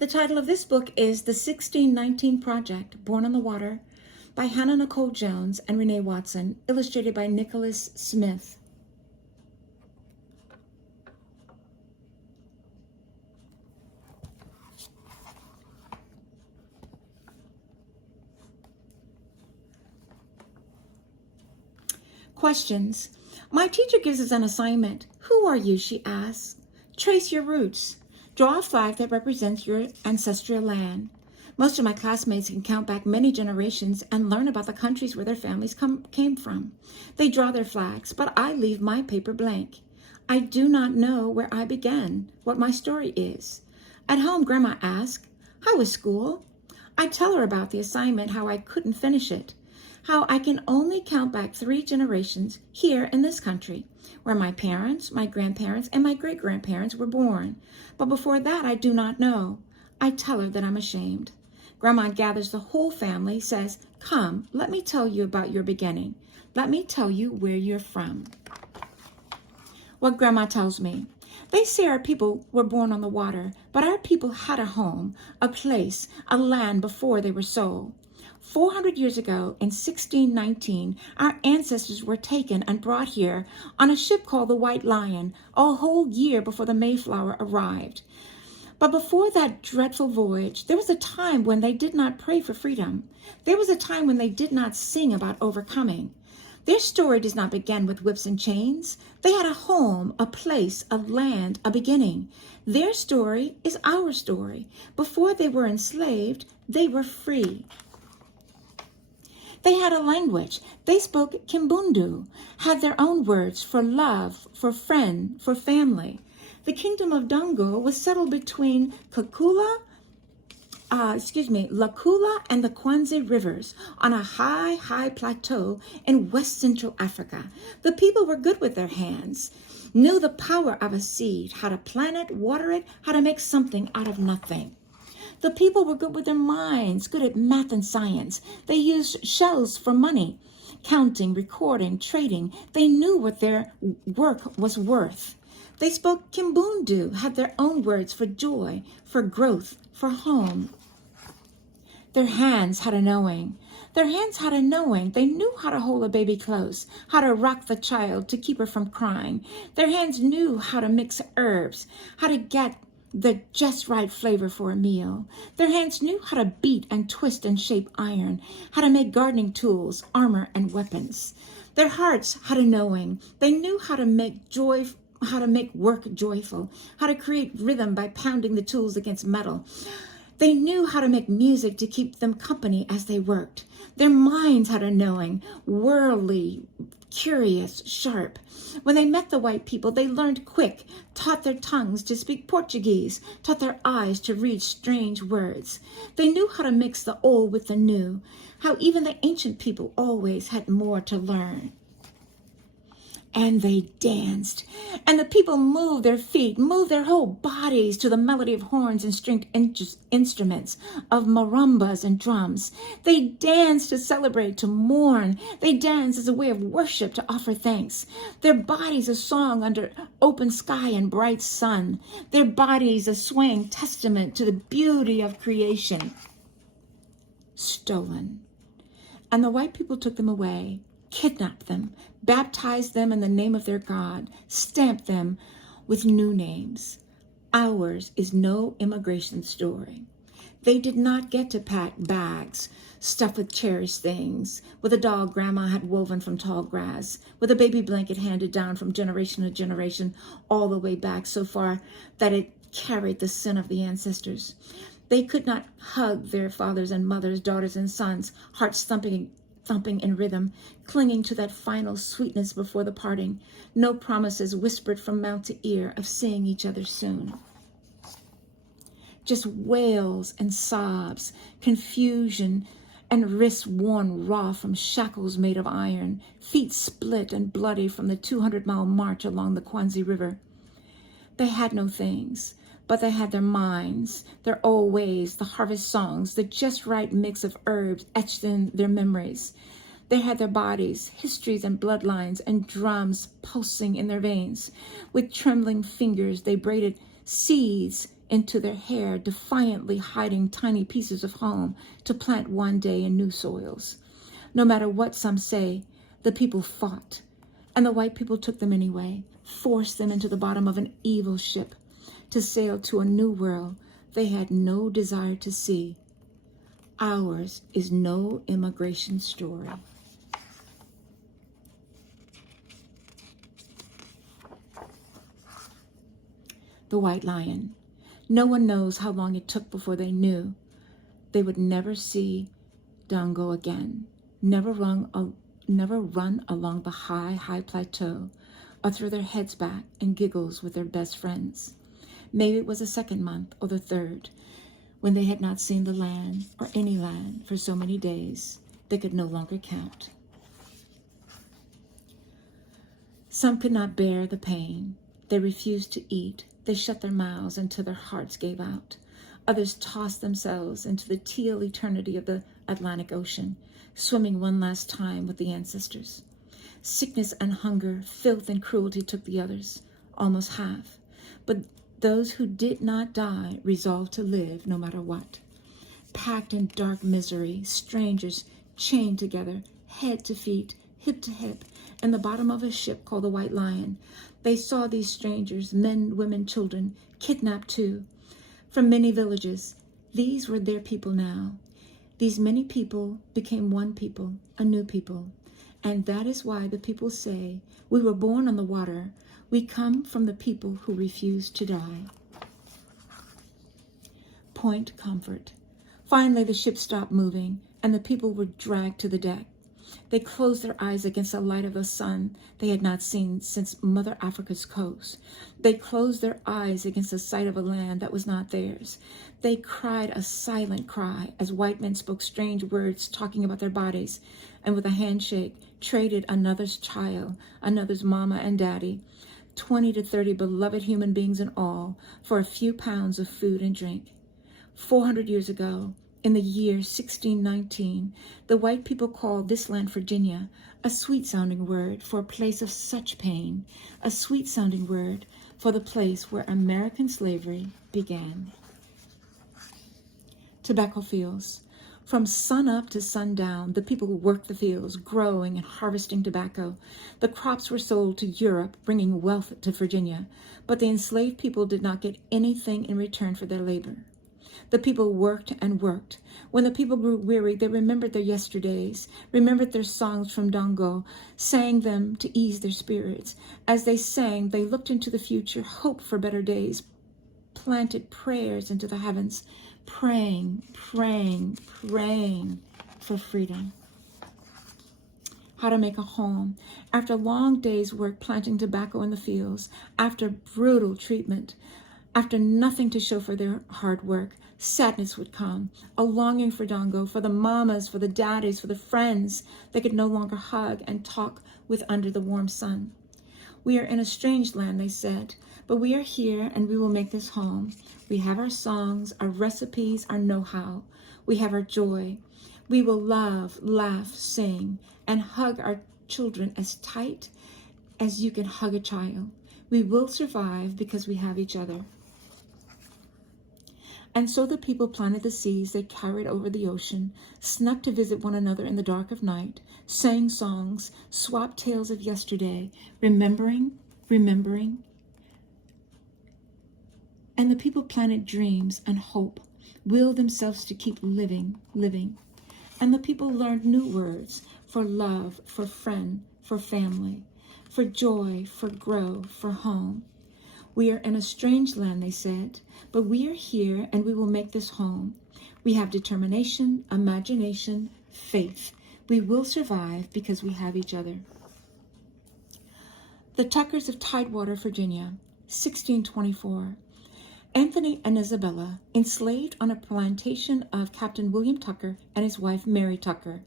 The title of this book is The 1619 Project, Born on the Water, by Hannah Nicole Jones and Renee Watson, illustrated by Nicholas Smith. Questions. My teacher gives us an assignment. Who are you, she asks. Trace your roots. Draw a flag that represents your ancestral land. Most of my classmates can count back many generations and learn about the countries where their families came from. They draw their flags, but I leave my paper blank. I do not know where I began, what my story is. At home, Grandma asks, how was school? I tell her about the assignment, how I couldn't finish it, how I can only count back 3 generations here in this country, where my parents, my grandparents, and my great-grandparents were born. But before that, I do not know. I tell her that I'm ashamed. Grandma gathers the whole family, says, come, let me tell you about your beginning. Let me tell you where you're from. What Grandma tells me. They say our people were born on the water, but our people had a home, a place, a land before they were sold. 400 years ago, in 1619, our ancestors were taken and brought here on a ship called the White Lion, a whole year before the Mayflower arrived. But before that dreadful voyage, there was a time when they did not pray for freedom. There was a time when they did not sing about overcoming. Their story does not begin with whips and chains. They had a home, a place, a land, a beginning. Their story is our story. Before they were enslaved, they were free. They had a language. They spoke Kimbundu, had their own words for love, for friend, for family. The kingdom of Dongo was settled between Lakula and the Kwanzaa rivers on a high plateau in West Central Africa. The people were good with their hands, knew the power of a seed, how to plant it, water it, how to make something out of nothing. The people were good with their minds, good at math and science. They used shells for money, counting, recording, trading. They knew what their work was worth. They spoke Kimbundu, had their own words for joy, for growth, for home. Their hands had a knowing. Their hands had a knowing. They knew how to hold a baby close, how to rock the child to keep her from crying. Their hands knew how to mix herbs, how to get the just right flavor for a meal. Their hands knew how to beat and twist and shape iron, how to make gardening tools, armor, and weapons. Their hearts had a knowing. They knew how to make work joyful, how to create rhythm by pounding the tools against metal. They knew how to make music to keep them company as they worked. Their minds had a knowing, worldly, curious, sharp. When they met the white people, they learned quick, taught their tongues to speak Portuguese, taught their eyes to read strange words. They knew how to mix the old with the new, how even the ancient people always had more to learn. And they danced, and the people moved their feet, moved their whole bodies to the melody of horns and stringed instruments, of marimbas and drums. They danced to celebrate, to mourn. They danced as a way of worship, to offer thanks. Their bodies a song under open sky and bright sun. Their bodies a swaying testament to the beauty of creation. Stolen. And the white people took them away, kidnapped them, baptized them in the name of their God, stamped them with new names. Ours is no immigration story. They did not get to pack bags stuffed with cherished things, with a doll Grandma had woven from tall grass, with a baby blanket handed down from generation to generation, all the way back so far that it carried the sin of the ancestors. They could not hug their fathers and mothers, daughters and sons, hearts thumping in rhythm, clinging to that final sweetness before the parting. No promises whispered from mouth to ear of seeing each other soon. Just wails and sobs, confusion, and wrists worn raw from shackles made of iron, feet split and bloody from the 200-mile march along the Kwanzaa River. They had no things, but they had their minds, their old ways, the harvest songs, the just right mix of herbs etched in their memories. They had their bodies, histories and bloodlines, and drums pulsing in their veins. With trembling fingers, they braided seeds into their hair, defiantly hiding tiny pieces of home to plant one day in new soils. No matter what some say, the people fought, and the white people took them anyway, forced them into the bottom of an evil ship to sail to a new world they had no desire to see. Ours is no immigration story. The White Lion. No one knows how long it took before they knew they would never see Dongo again, never run along the high plateau or throw their heads back and giggles with their best friends. Maybe it was the second month or the third, when they had not seen the land or any land for so many days they could no longer count. Some could not bear the pain. They refused to eat. They shut their mouths until their hearts gave out. Others tossed themselves into the teal eternity of the Atlantic Ocean, swimming one last time with the ancestors. Sickness and hunger, filth and cruelty took the others, almost half. But those who did not die resolved to live no matter what. Packed in dark misery, strangers chained together, head to feet, hip to hip, in the bottom of a ship called the White Lion. They saw these strangers, men, women, children, kidnapped too, from many villages. These were their people now. These many people became one people, a new people. And that is why the people say, we were born on the water. We come from the people who refuse to die. Point Comfort. Finally, the ship stopped moving, and the people were dragged to the deck. They closed their eyes against the light of the sun they had not seen since Mother Africa's coast. They closed their eyes against the sight of a land that was not theirs. They cried a silent cry as white men spoke strange words talking about their bodies, and with a handshake traded another's child, another's mama and daddy, 20 to 30 beloved human beings in all, for a few pounds of food and drink. 400 years ago, in the year 1619, the white people called this land Virginia, a sweet-sounding word for a place of such pain, a sweet-sounding word for the place where American slavery began. Tobacco fields. From sun up to sundown, the people worked the fields, growing and harvesting tobacco. The crops were sold to Europe, bringing wealth to Virginia, but the enslaved people did not get anything in return for their labor. The people worked and worked. When the people grew weary, they remembered their yesterdays, remembered their songs from Dongo, sang them to ease their spirits. As they sang, they looked into the future, hoped for better days, planted prayers into the heavens, praying for freedom. How to make a home. After a long day's work planting tobacco in the fields, after brutal treatment, after nothing to show for their hard work, sadness would come, a longing for Dongo, for the mamas, for the daddies, for the friends they could no longer hug and talk with under the warm sun. We are in a strange land, they said, but we are here and we will make this home. We have our songs, our recipes, our know-how. We have our joy. We will love, laugh, sing, and hug our children as tight as you can hug a child. We will survive because we have each other. And so the people planted the seeds they carried over the ocean, snuck to visit one another in the dark of night, sang songs, swapped tales of yesterday, remembering. And the people planted dreams and hope, willed themselves to keep living. And the people learned new words for love, for friend, for family, for joy, for grow, for home. We are in a strange land, they said, but we are here and we will make this home. We have determination, imagination, faith. We will survive because we have each other. The Tuckers of Tidewater, Virginia, 1624. Anthony and Isabella, enslaved on a plantation of Captain William Tucker and his wife Mary Tucker.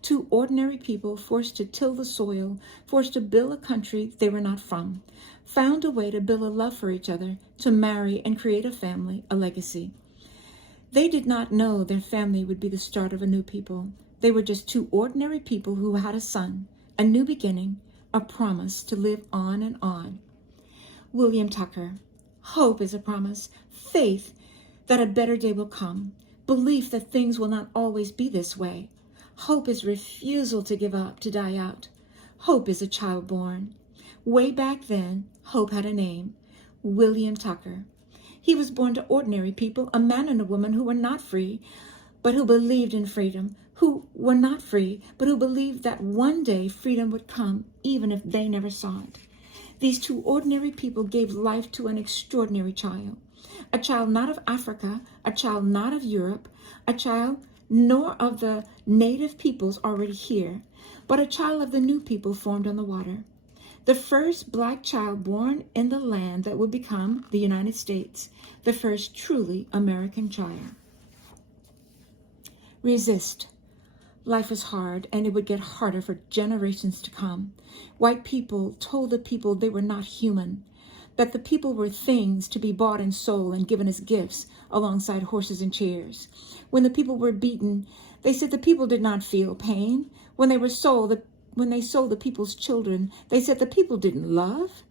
Two ordinary people forced to till the soil, forced to build a country they were not from, found a way to build a love for each other, to marry and create a family, a legacy. They did not know their family would be the start of a new people. They were just two ordinary people who had a son, a new beginning, a promise to live on and on. William Tucker. Hope is a promise. Faith that a better day will come. Belief that things will not always be this way. Hope is refusal to give up, to die out. Hope is a child born. Way back then, hope had a name, William Tucker. He was born to ordinary people, a man and a woman who were not free, but who believed in freedom, who were not free, but who believed that one day freedom would come, even if they never saw it. These two ordinary people gave life to an extraordinary child. A child not of Africa, a child not of Europe, a child nor of the native peoples already here, but a child of the new people formed on the water. The first black child born in the land that would become the United States, the first truly American child. Resist. Life was hard, and it would get harder for generations to come. White people told the people they were not human, that the people were things to be bought and sold and given as gifts alongside horses and chairs. When the people were beaten, they said the people did not feel pain. When they sold the people's children, they said the people didn't love.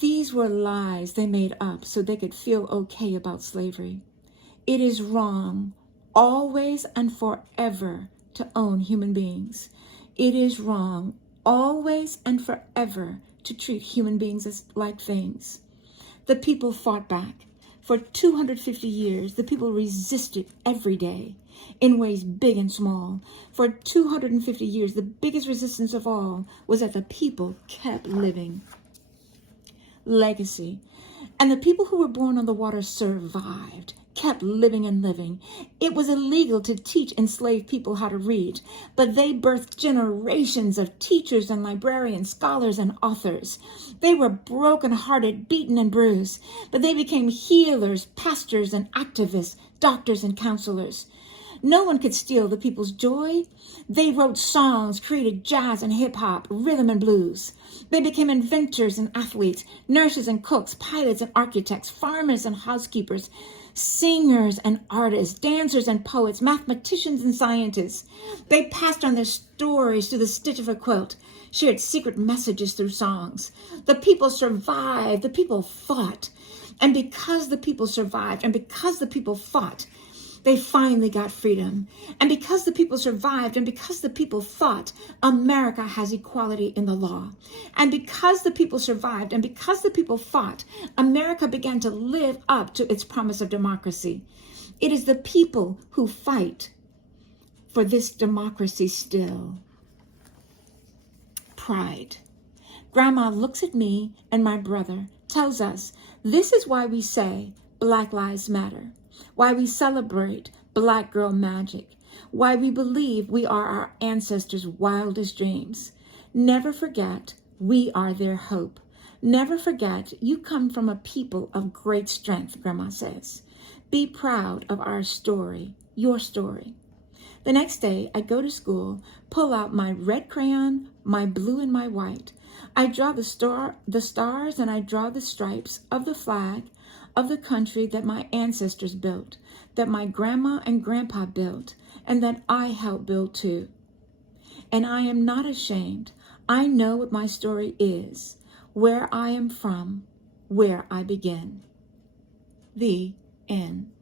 These were lies they made up so they could feel okay about slavery. It is wrong, always and forever, to own human beings. It is wrong, always and forever, to treat human beings as like things. The people fought back. For 250 years, the people resisted every day in ways big and small. For 250 years, the biggest resistance of all was that the people kept living. Legacy. And the people who were born on the water survived, kept living and living. It was illegal to teach enslaved people how to read, but they birthed generations of teachers and librarians, scholars and authors. They were broken-hearted, beaten and bruised, but they became healers, pastors and activists, doctors and counselors. No one could steal the people's joy. They wrote songs, created jazz and hip-hop, rhythm and blues. They became inventors and athletes, nurses and cooks, pilots and architects, farmers and housekeepers, singers and artists, dancers and poets, mathematicians and scientists. They passed on their stories through the stitch of a quilt, shared secret messages through songs. The people survived, the people fought. And because the people survived, and because the people fought, they finally got freedom. And because the people survived, and because the people fought, America has equality in the law. And because the people survived, and because the people fought, America began to live up to its promise of democracy. It is the people who fight for this democracy still. Pride. Grandma looks at me and my brother, tells us this is why we say Black Lives Matter. Why we celebrate Black girl magic, why we believe we are our ancestors' wildest dreams. Never forget, we are their hope. Never forget, you come from a people of great strength, Grandma says. Be proud of our story, your story. The next day, I go to school, pull out my red crayon, my blue and my white. I draw the stars and I draw the stripes of the flag of the country that my ancestors built, that my grandma and grandpa built, and that I helped build too. And I am not ashamed. I know what my story is, where I am from, where I begin. The end.